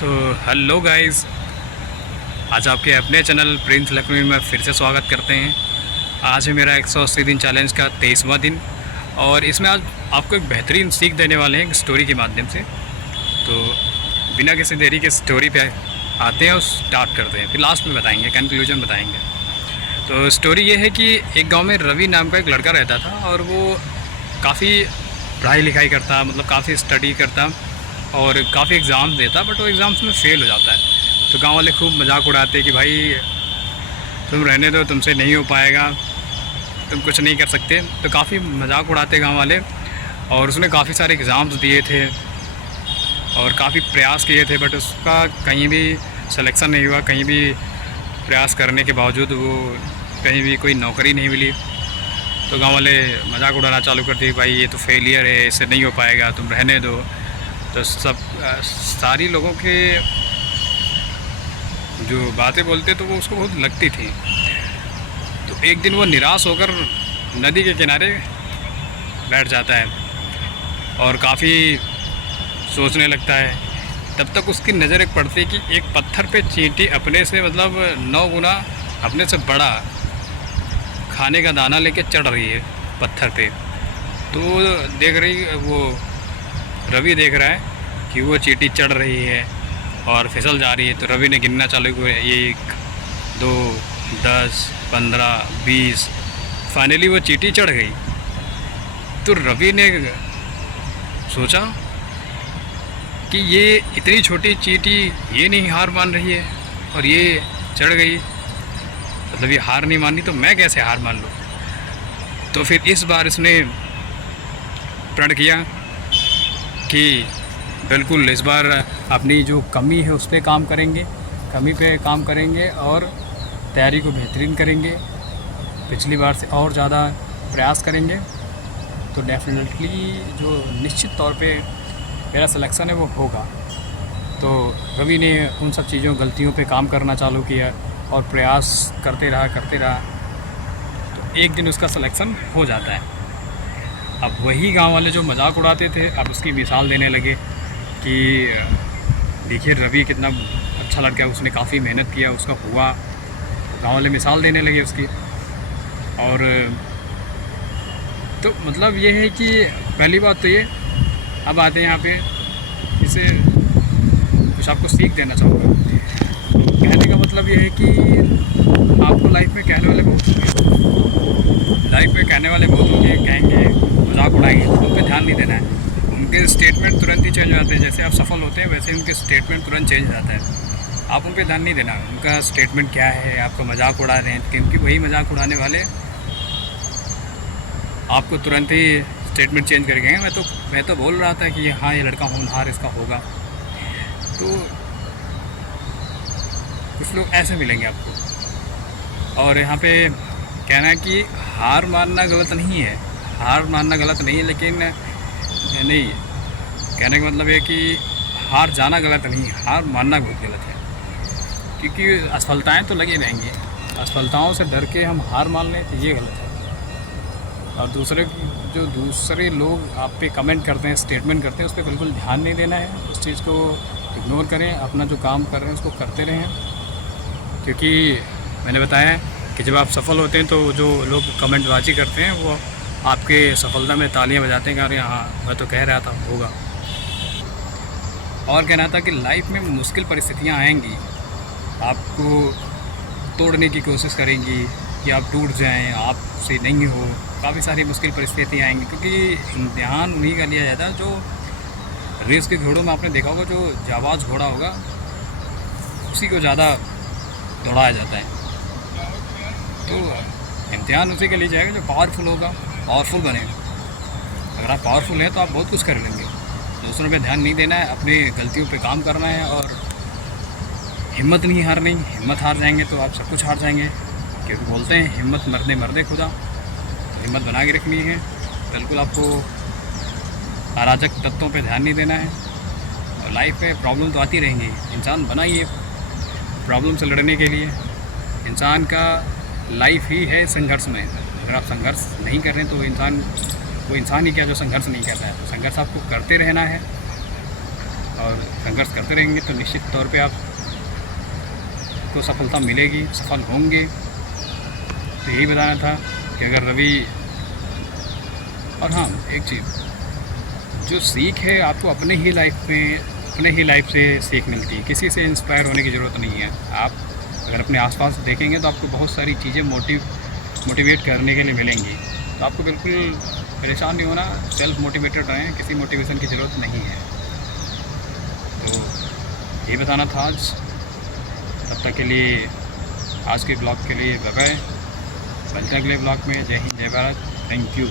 तो hello guys, आज आपके अपने चैनल प्रिंस लक्ष्मी में फिर से स्वागत करते हैं। आज है मेरा 180 दिन चैलेंज का 23वां दिन और इसमें आज आपको एक बेहतरीन सीख देने वाले हैं एक स्टोरी के माध्यम से। तो बिना किसी देरी के स्टोरी पे आते हैं और स्टार्ट करते हैं, फिर लास्ट में बताएंगे, कंक्लूजन बताएंगे। तो स्टोरी ये है कि एक गांव में रवि नाम का एक लड़का रहता था और वो काफ़ी पढ़ाई लिखाई करता, मतलब काफ़ी स्टडी करता और काफ़ी एग्ज़ाम्स देता, बट वो एग्ज़ाम्स में फ़ेल हो जाता है। तो गांव वाले खूब मजाक उड़ाते कि भाई तुम रहने दो, तुमसे नहीं हो पाएगा, तुम कुछ नहीं कर सकते। तो काफ़ी मजाक उड़ाते गांव वाले। और उसने काफ़ी सारे एग्ज़ाम्स दिए थे और काफ़ी प्रयास किए थे, बट उसका कहीं भी सिलेक्शन नहीं हुआ। कहीं भी प्रयास करने के बावजूद वो कहीं भी कोई नौकरी नहीं मिली। तो गाँव वाले मजाक उड़ाना चालू कर दिए, भाई ये तो फेलियर है, इससे नहीं हो पाएगा, तुम रहने दो। तो सारी लोगों के जो बातें बोलते तो वो उसको बहुत लगती थी। तो एक दिन वो निराश होकर नदी के किनारे बैठ जाता है और काफ़ी सोचने लगता है। तब तक उसकी नज़र एक पड़ती है कि एक पत्थर पे चींटी अपने से मतलब 9 गुना अपने से बड़ा खाने का दाना लेके चढ़ रही है पत्थर पे। तो वो रवि देख रहा है कि वो चींटी चढ़ रही है और फिसल जा रही है। तो रवि ने गिनना चालू किया, 1 2 10 15 20। फाइनली वो चींटी चढ़ गई। तो रवि ने सोचा कि ये इतनी छोटी चींटी ये नहीं हार मान रही है और ये चढ़ गई, मतलब ये हार नहीं मानी, तो मैं कैसे हार मान लूँ। तो फिर इस बार इसने प्रण किया कि बिल्कुल इस बार अपनी जो कमी है उस पर काम करेंगे, कमी पे काम करेंगे और तैयारी को बेहतरीन करेंगे, पिछली बार से और ज़्यादा प्रयास करेंगे। तो डेफिनेटली जो निश्चित तौर पे मेरा सिलेक्शन है वो होगा। तो रवि ने उन सब चीज़ों गलतियों पे काम करना चालू किया और प्रयास करते रहा। तो एक दिन उसका सिलेक्शन हो जाता है। अब वही गांव वाले जो मजाक उड़ाते थे अब उसकी मिसाल देने लगे कि देखिए रवि कितना अच्छा लड़का है, उसने काफ़ी मेहनत किया, उसका हुआ। गांव वाले मिसाल देने लगे उसकी। और तो मतलब ये है कि पहली बात तो ये, अब आते हैं यहाँ पे, इसे कुछ आपको सीख देना चाहूँगा। कहने का मतलब ये है कि आपको लाइफ में कहने वाले बहुत होंगे, कहेंगे, मजाक उड़ाएंगे, उन पर ध्यान नहीं देना है। उनके स्टेटमेंट तुरंत ही चेंज हो जाते हैं। जैसे आप सफल होते हैं वैसे उनके स्टेटमेंट तुरंत चेंज हो जाता है। आप उन पर ध्यान नहीं देना, उनका स्टेटमेंट क्या है, आपको मजाक उड़ा रहे हैं, क्योंकि वही मजाक उड़ाने वाले आपको तुरंत ही स्टेटमेंट चेंज कर गए। मैं तो बोल रहा था कि हाँ ये लड़का होनहार, इसका होगा। तो कुछ लोग ऐसे मिलेंगे आपको। और यहाँ पे कहना है कि हार मानना गलत नहीं है, लेकिन नहीं, कहने का मतलब है कि हार जाना गलत नहीं है, हार मानना बहुत गलत है। क्योंकि असफलताएं तो लगी रहेंगी, असफलताओं से डर के हम हार मान लें तो ये गलत है। और दूसरे लोग आप पे कमेंट करते हैं, स्टेटमेंट करते हैं, उस पर बिल्कुल ध्यान नहीं देना है। उस चीज़ को इग्नोर करें, अपना जो काम कर रहे हैं उसको करते रहें। क्योंकि मैंने बताया कि जब आप सफल होते हैं तो जो लोग कमेंटबाजी करते हैं वो आपके सफलता में तालियां बजाते हैं कि अरे हाँ मैं तो कह रहा था होगा। और कहना था कि लाइफ में मुश्किल परिस्थितियां आएंगी, आपको तोड़ने की कोशिश करेंगी कि आप टूट जाएं, आपसे नहीं हो। काफ़ी सारी मुश्किल परिस्थितियां आएंगी, क्योंकि इम्तिहान उन्हीं का लिया जाता है जो रेस के घोड़ों में आपने देखा होगा, जो जाबाज घोड़ा होगा उसी को ज़्यादा दौड़ाया जाता है। तो इम्तिहान उसी के लिए जाएगा जो पावरफुल होगा, पावरफुल बनेगा। अगर आप पावरफुल हैं तो आप बहुत कुछ कर लेंगे। दूसरों पे ध्यान नहीं देना है, अपनी गलतियों पे काम करना है और हिम्मत नहीं हारनी। हिम्मत हार जाएंगे तो आप सब कुछ हार जाएंगे। क्योंकि बोलते हैं हिम्मत मरदे खुदा, हिम्मत बना के रखनी है। बिल्कुल आपको अराजक तत्वों पे ध्यान नहीं देना है। और लाइफ में प्रॉब्लम तो आती रहेंगी, इंसान बनाइए प्रॉब्लम से लड़ने के लिए। इंसान का लाइफ ही है संघर्ष में। अगर आप संघर्ष नहीं कर रहे हैं तो वो इंसान ही क्या जो संघर्ष नहीं कर रहा है। संघर्ष आपको करते रहना है और संघर्ष करते रहेंगे तो निश्चित तौर पे आपको सफलता मिलेगी, सफल होंगे। तो यही बताना था कि अगर रवि, और हाँ एक चीज़, जो सीख है आपको अपने ही लाइफ से सीख मिलती है, किसी से इंस्पायर होने की ज़रूरत नहीं है। आप अगर अपने आसपास देखेंगे तो आपको बहुत सारी चीज़ें मोटिवेट करने के लिए मिलेंगी। तो आपको बिल्कुल परेशान नहीं होना, सेल्फ मोटिवेटेड रहें, किसी मोटिवेशन की ज़रूरत नहीं है। तो ये बताना था आज। तब तक के लिए, आज के ब्लॉग के लिए बाय बाय। मिलते हैं अगले ब्लॉग में। जय हिंद, जय भारत। Thank you.